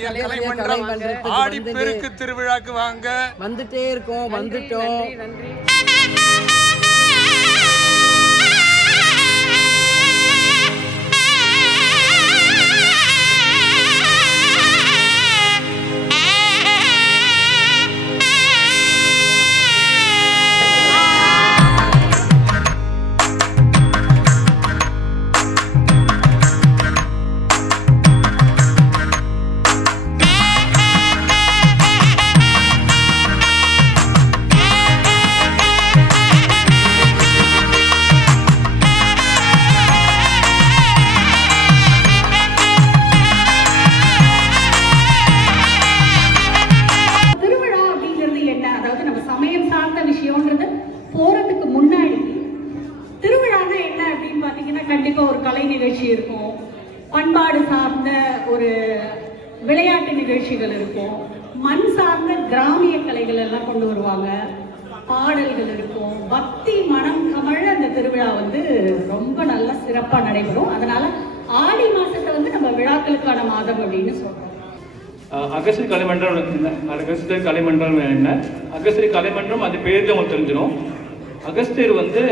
மத்திய கலைமன்றம் ஆடி பெருக்கு திருவிழாக்கு வாங்க. வந்துட்டே இருக்கோம், வந்துட்டோம். நன்றி. போறதுக்கு முன்னாடி திருவிழானா என்ன அப்படின்னு பாத்தீங்கன்னா கண்டிப்பா ஒரு கலை நிகழ்ச்சி இருக்கும், பண்பாடு சார்ந்த ஒரு விளையாட்டு நிகழ்ச்சிகள் இருக்கும், மண் சார்ந்த கிராமிய கலைகள் எல்லாம் கொண்டு வருவாங்க, பாடல்கள் இருக்கும், பக்தி மனம் கமழ அந்த திருவிழா வந்து ரொம்ப நல்லா சிறப்பா நடைபெறும். அதனால ஆடி மாசத்தை வந்து நம்ம விழாக்களுக்கான மாதம் அப்படின்னு சொல்றோம். அகஸ்திரி கலைமன்றம் அகஸ்திரி கலைமன்றம் என்ன? அகஸ்திரி கலைமன்றம் அது பேர்ல உங்களுக்கு தெரிஞ்சிடும். அகஸ்தியர் வந்து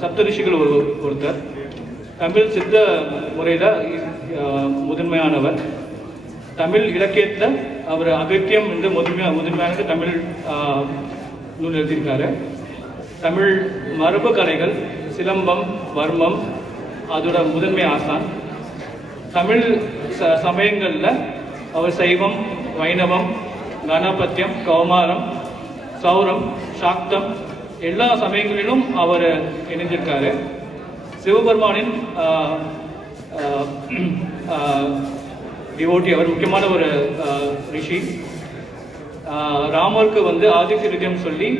சப்த ரிஷிகள் ஒருத்தர். தமிழ் சித்த முறையில் முதன்மையானவர். தமிழ் இலக்கியத்தில் அவர் அகத்தியம் என்று முதன்மையானது தமிழ் நூல் எழுதியிருக்காரு. தமிழ் மரபு கலைகள் சிலம்பம், வர்மம் அதோட முதன்மை ஆசான். தமிழ் சமயங்களில் அவர் சைவம், வைணவம், கணபத்தியம், கௌமாரம், சௌரம், சாக்தம் எல்லா சமயங்களிலும் அவர் இணைஞ்சிருக்காரு. சிவபெருமானின் டிவோட்டி அவர், முக்கியமான ஒரு ரிஷி. ராமருக்கு வந்து ஆதித்ய ஹிருதயம் சொல்லி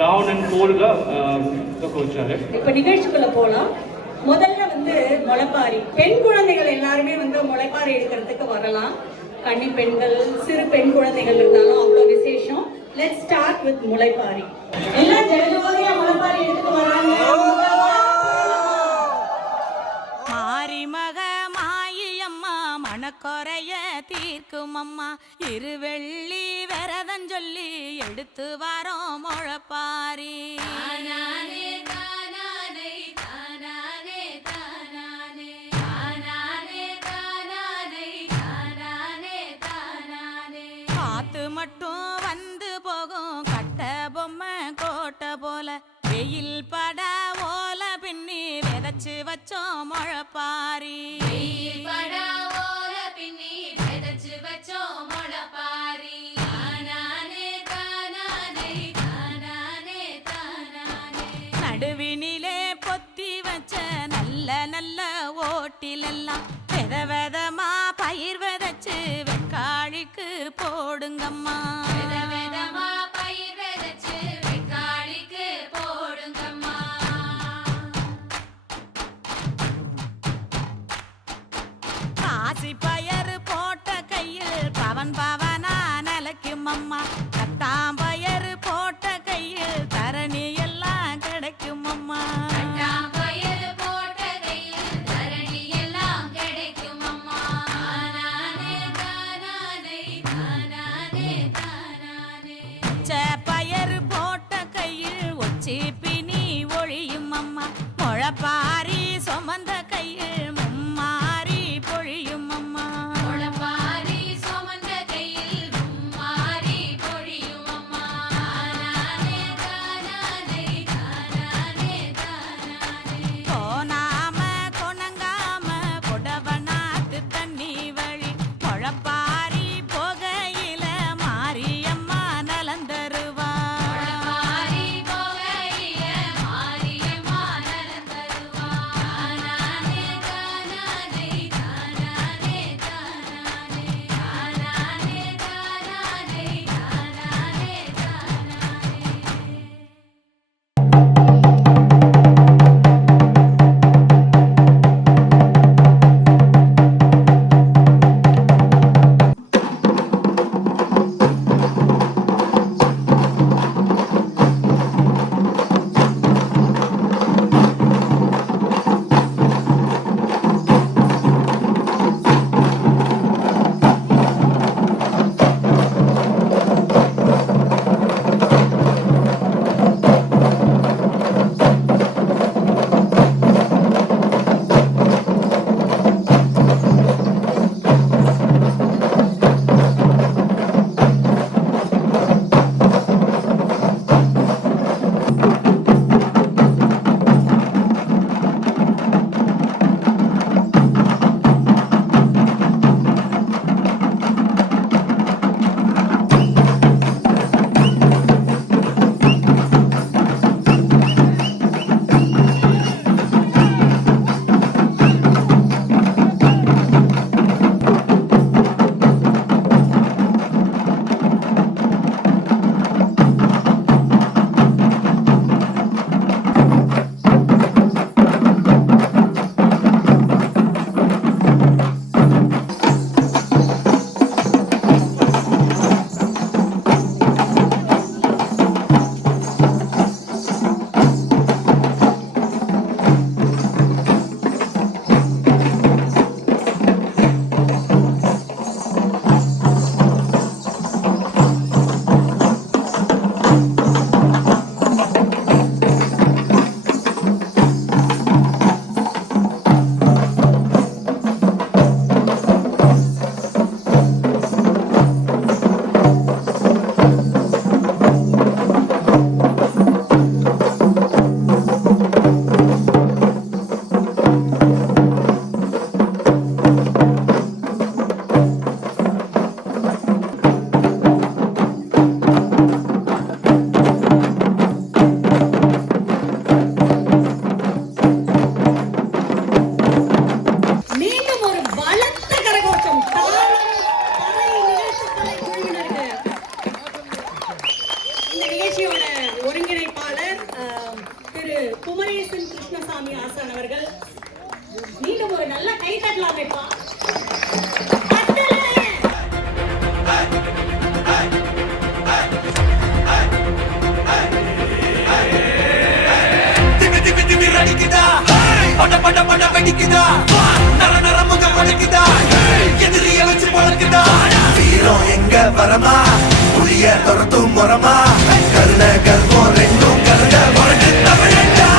ராவணன் போர்ல தக்க வச்சாரு. இப்ப நிகழ்ச்சிக்குள்ள போலாம். முதல்ல வந்து முளைப்பாரி. பெண் குழந்தைகள் எல்லாருமே வந்து முளைப்பாரி எடுக்கிறதுக்கு வரலாம். கன்னி பெண்கள், சிறு பெண் குழந்தைகள் இருந்தாலும் அவ்வளவு விசேஷம். லெட்ஸ் ஸ்டார்ட் வித் முளைப்பாரி. எல்லாம் ஜனவரியா முளைப்பாரி எடுத்துட்டு வராங்க. மாரிமக மாயம்மா மனக்குறைய தீர்க்கும் அம்மா, இருவெள்ளி விரதம் சொல்லி எடுத்து வரோம் முளைப்பாரி. மட்டும் வந்து போகும் கட்ட பொம்மை கோட்டை போல, வெயில் பட ஓல பின்னி விதைச்சு வச்சோம் முளைப்பாரி. நடுவினிலே பொத்தி வச்ச நல்ல நல்ல ஓட்டிலெல்லாம் வித விதமா பயிர் விதைச்சு வெக்காளிக்கு போடுங்கம்மா. பாசி பயறு போட்ட கையில் பவன் பவனா நிலைக்கும் அம்மா, கத்தாம்பயறு போட்ட கையில் தரணி எல்லாம் கிடைக்கும் அம்மா. பயறு போட்ட கையில் ஒச்சி பினி ஒழியும் அம்மா, முளைப்பாரி சுமந்த கையில் மும்மாரி பொழியும் அம்மா. போனாம கொணங்காம புடவனாத்து தண்ணி வழி முளைப்பாரி போகையில மாரியம்மா நலந்தருவா. குமரேசன் கிருஷ்ணசாமி ஆசான் அவர்கள். மீண்டும் ஒரு நல்ல கை தட்டலாமேப்பா. வரமா புளிய துரத்தும் முறமா கருண கர்வம் ரெண்டும் கருண உனக்கு தமிழண்டா.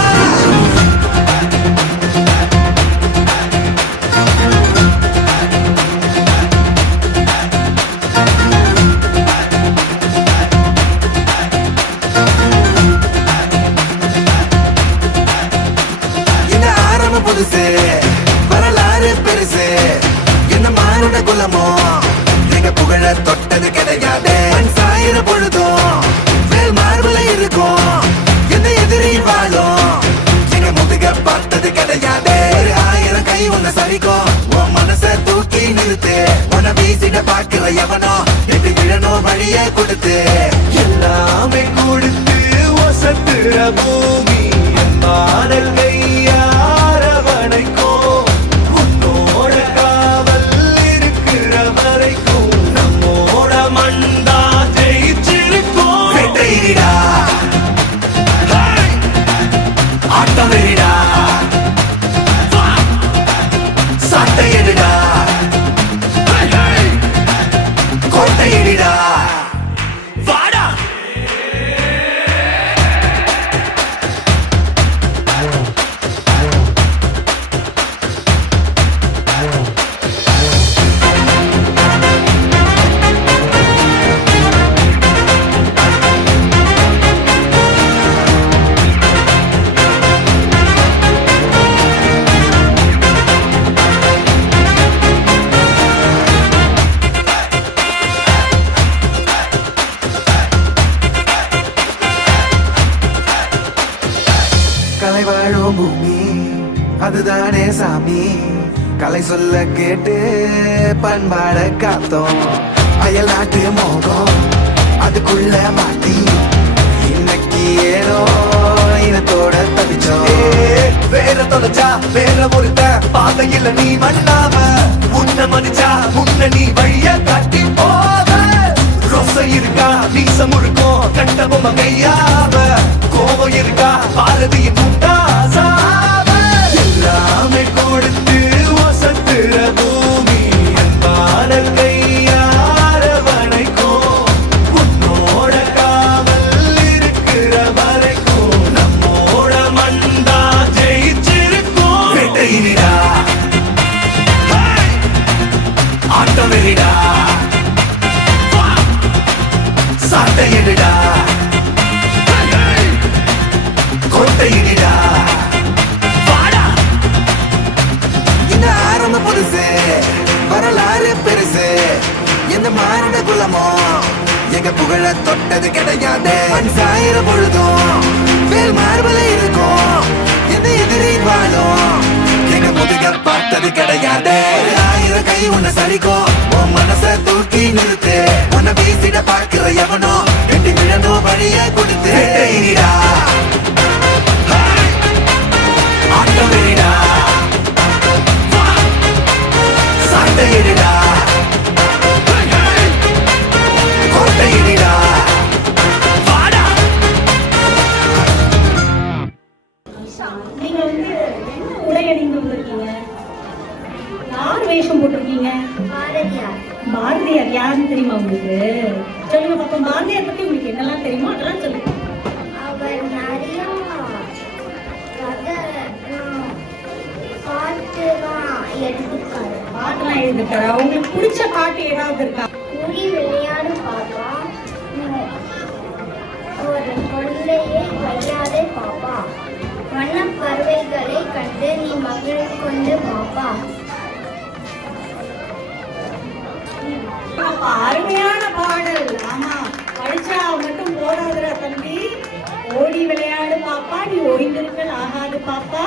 இந்த ஆரம்ப புதுசு வரலாறு பெருசு என்ன மானுட குலமோ புகழ தொட்டது கிடையாது. சாயிர பொழுதும் வேல் மார்பல இருக்கும் எந்த எதிரி வாழும் எங்க முதுக பார்த்தது கிடையாது. 1000 கை உன்னை சரிக்கும் உன் மனச தூக்கி நிறுத்து. உன்னை வீசிட பாக்குற எவனோ எட்டு விழனோ வழிய கொடுத்து எல்லாமே கொடுத்து ஒசத்துற பூமி அன்பான கையாரவணைக்கோ உன்னோட காவல் இருக்கிற வரைக்கும் ஆட்டம் வெறிடா சாட்டை எடுடா கோட்டை எடிடா வாடா. கலை வாழும் பூமி அதுதானே சாமி. கலை சொல்ல கேட்டு பண்பாட காத்தோம். அயல் நாட்டு மோகம் அதுக்குள்ள மாட்டி இன்னைக்கு ஏனோ இனத்தோட தவிச்சோம். வேற தொலைச்சா வேற ஒருத்த பாதையில நீ மண்ணாம உன்னை மதிச்சா உன்னை நீ வழிய காட்டி போவ. ரோசை இருக்கா நீசம் இருக்கும் கண்ட பொம்மை கையாவ. கோபம் இருக்கா பாரதியின் முட்டாசாவ. எல்லாமே கொடுத்து வசத்துற பூமி அன்பான கையாரவணைக்கும் உன்னோட காவல் இருக்கிற வரைக்கும் நம்மோட மண்டா ஜெயிச்சிருக்கும். வெட்டையிடா ஆட்டம் வெறிடா சாட்டை எடுடா கோட்டை இடிடா வாடா. இந்த ஆரம்ப புதுசு வரலாறு பெருசு எந்த மானுட குலமோ எங்க புகழ தொட்டது கிடையாது. சாயிர பொழுதும் வேல் மார்பல இருக்கும் எந்த எதிரி வாழும் எங்க முதுக பார்த்தது கிடையாது. 1000 கை உன்னை சரிக்கும் உன் மனச தூக்கி நிறுத்து. உன்னை வீசிட பாக்குற எவனோ எட்டு விழனோ வழிய கொடுத்து ஆட்டம் வெறிடா சாட்டை எடுடா கோட்டை இடிடா வாடா. நீங்க என்ன உடை அணிந்து வந்திருக்கீங்க? யார் வேஷம் போட்டிருக்கீங்க? பாரதியார் யாருன்னு தெரியுமா உங்களுக்கு? சொல்லுங்க பாப்போம். பாரதியார் பத்தி உங்களுக்கு என்னெல்லாம் தெரியுமோ அதெல்லாம் சொல்லுங்க. அவர் நிறைய பாட்டுலாம் எழுதியிருக்காரு. பாட்டுலாம் எழுதிருக்காரு. உங்களுக்கு பிடிச்ச பாட்டு ஏதாவது இருக்கா? கூடி விளையாடு பாப்பா, ஒரு கொள்ளையை வையாதே பாப்பா, வண்ணப் பறவைகளை கண்டு நீ மகிழ்ந்து கொண்டு பாப்பா. அருமையான பாடல். ஆமா, படிச்சா மட்டும் போடாதுடா தம்பி. ஓடி விளையாடு பாப்பா, நீ ஓய்ந்திருக்கல் ஆகாது பாப்பா.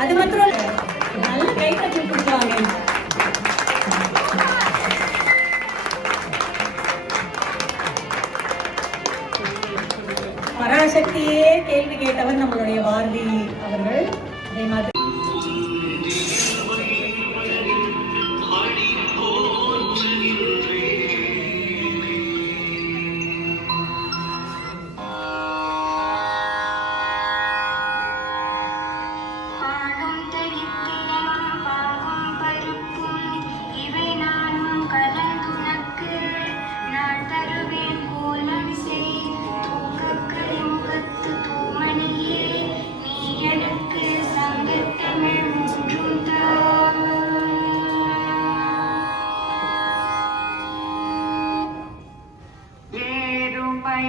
அது மாத்திரம் நல்ல கை தட்டி கொடுத்தாங்க. பரவாயில்ல. பராசக்தியே கேள்வி கேட்டவர் நம்மளுடைய பாரதி அவர்கள். அதே மாதிரி பாலும் தரித்திரம் பாவும் பருப்பும் இவை நானும் கலந்துனக்கு நான் தருவேன் கோலம் செய் தூக்கக்கரை முகத்து தூமணியே நீ எனக்கு சங்கத்தமிழ் மூன்றும் தா. ஏறும் பை